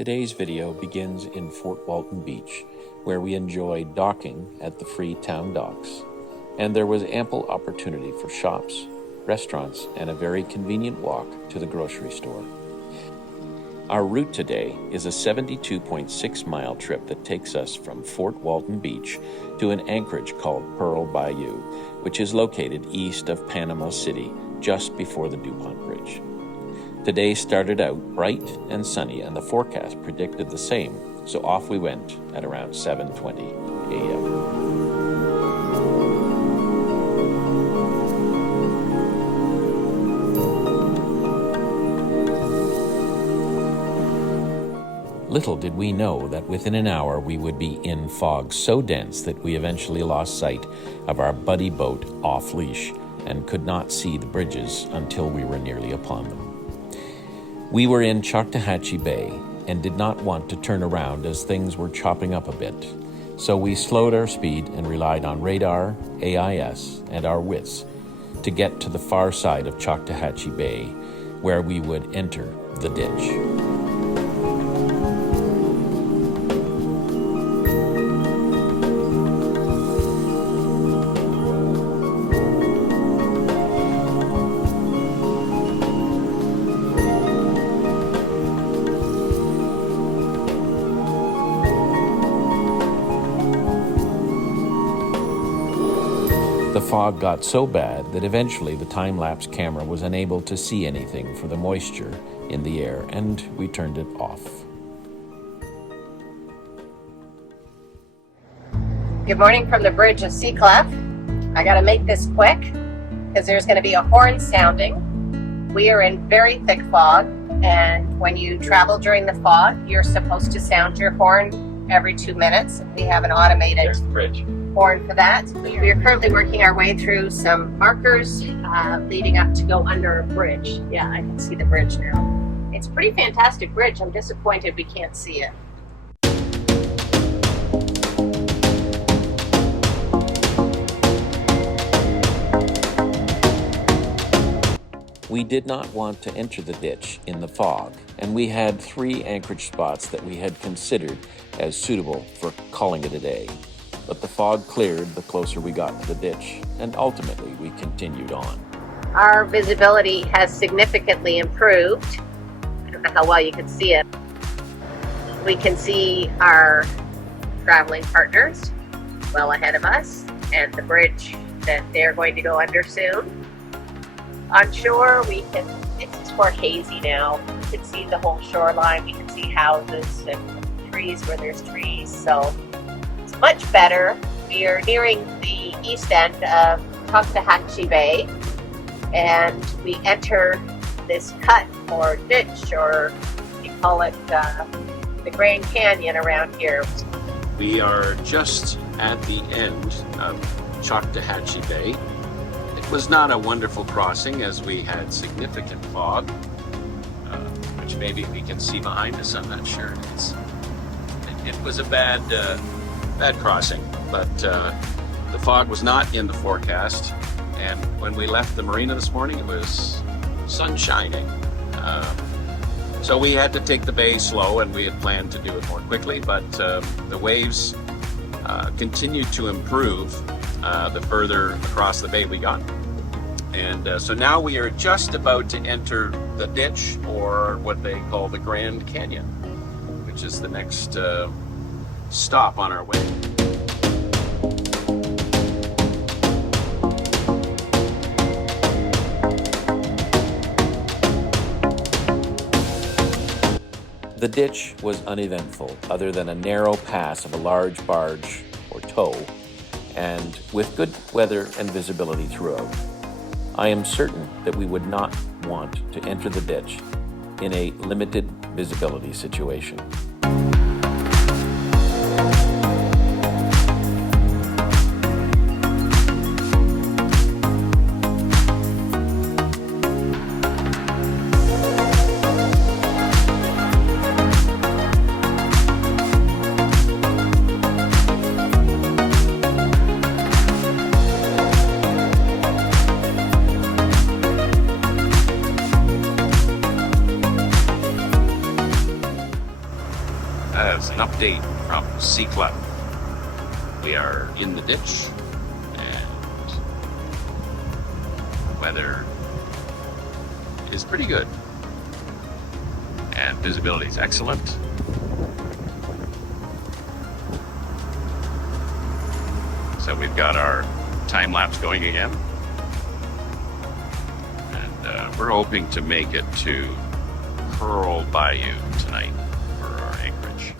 Today's video begins in Fort Walton Beach, where we enjoyed docking at the free town docks, and there was ample opportunity for shops, restaurants, and a very convenient walk to the grocery store. Our route today is a 72.6-mile trip that takes us from Fort Walton Beach to an anchorage called Pearl Bayou, which is located east of Panama City, just before the DuPont Bridge. Today started out bright and sunny, and the forecast predicted the same, so off we went at around 7:20 a.m. Little did we know that within an hour we would be in fog so dense that we eventually lost sight of our buddy boat off-leash and could not see the bridges until we were nearly upon them. We were in Choctawhatchee Bay and did not want to turn around as things were chopping up a bit, so we slowed our speed and relied on radar, AIS, and our wits to get to the far side of Choctawhatchee Bay, where we would enter the ditch. The fog got so bad that eventually the time-lapse camera was unable to see anything for the moisture in the air, and we turned it off. Good morning from the bridge of Sea Clef. I gotta make this quick because there's gonna be a horn sounding. We are in very thick fog, and when you travel during the fog, you're supposed to sound your horn every 2 minutes. We have an automated Bridge. horn for that. We are currently working our way through some markers leading up to go under a bridge. Yeah, I can see the bridge now. It's a pretty fantastic bridge. I'm disappointed we can't see it. We did not want to enter the ditch in the fog, and we had 3 anchorage spots that we had considered as suitable for calling it a day. But the fog cleared the closer we got to the ditch, and ultimately we continued on. Our visibility has significantly improved. I don't know how well you can see it. We can see our traveling partners well ahead of us and the bridge that they're going to go under soon. On shore, it's more hazy now. We can see the whole shoreline. We can see houses and trees where there's trees, so it's much better. We are nearing the east end of Choctawhatchee Bay, and we enter this cut or ditch, or you call it the Grand Canyon around here. We are just at the end of Choctawhatchee Bay. It was not a wonderful crossing as we had significant fog, which maybe we can see behind us, I'm not sure. It was a bad crossing, but the fog was not in the forecast, and when we left the marina this morning it was sun shining. So we had to take the bay slow, and we had planned to do it more quickly, but the waves continued to improve the further across the bay we got. And so now we are just about to enter the ditch, or what they call the Grand Canyon, which is the next stop on our way. The ditch was uneventful, other than a narrow pass of a large barge or tow, and with good weather and visibility throughout. I am certain that we would not want to enter the ditch in a limited visibility situation. update from Sea Club. We are in the ditch and weather is pretty good and visibility is excellent. So we've got our time lapse going again, and we're hoping to make it to Pearl Bayou tonight for our anchorage.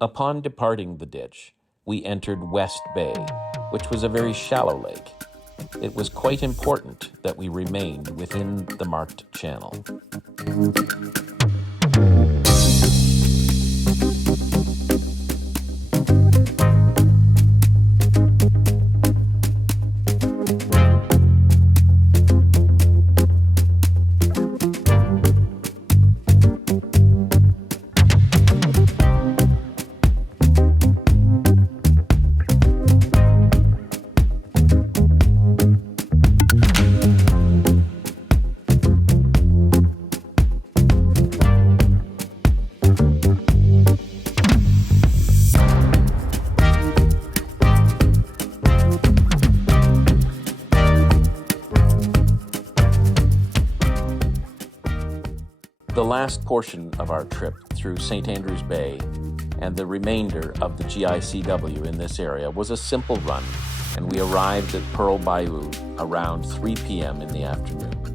Upon departing the ditch, we entered West Bay, which was a very shallow lake. It was quite important that we remained within the marked channel. The last portion of our trip through St. Andrews Bay and the remainder of the GICW in this area was a simple run, and we arrived at Pearl Bayou around 3 p.m. in the afternoon.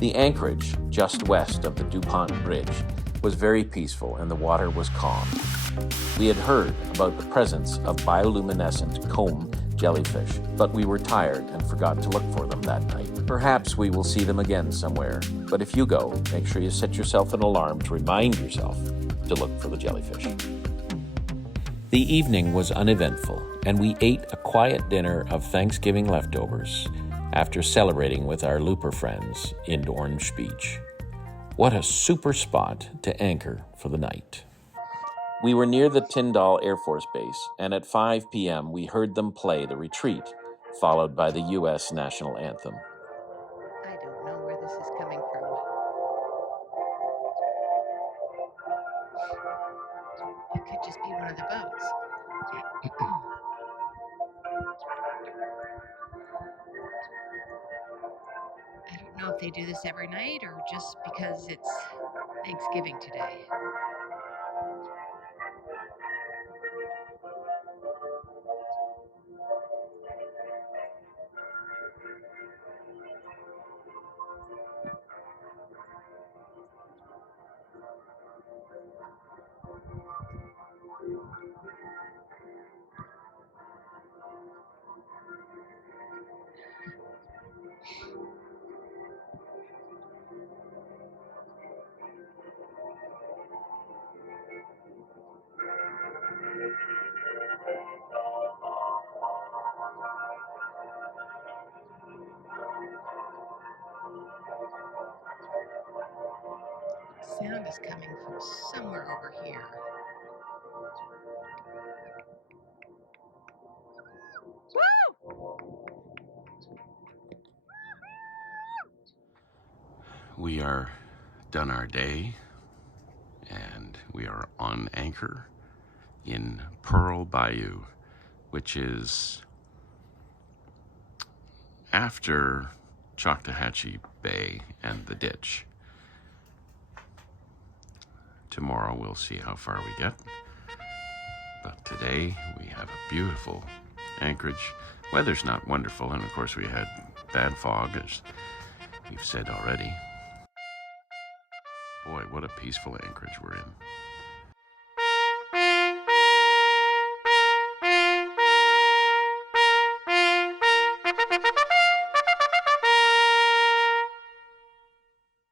The anchorage, just west of the DuPont Bridge, was very peaceful and the water was calm. We had heard about the presence of bioluminescent comb jellyfish, but we were tired and forgot to look for them that night. Perhaps we will see them again somewhere, but if you go, make sure you set yourself an alarm to remind yourself to look for the jellyfish. The evening was uneventful, and we ate a quiet dinner of Thanksgiving leftovers after celebrating with our looper friends in Orange Beach. What a super spot to anchor for the night. We were near the Tyndall Air Force Base, and at 5 p.m. we heard them play The Retreat, followed by the U.S. National Anthem. I don't know where this is coming from. It could just be one of the boats. I don't know if they do this every night or just because it's Thanksgiving today. sound is coming from somewhere over here. We are done our day, and we are on anchor in Pearl Bayou, which is after Choctawhatchee Bay and the ditch. Tomorrow we'll see how far we get, but today we have a beautiful anchorage. Weather's not wonderful, and of course we had bad fog, as we've said already. Boy, what a peaceful anchorage we're in.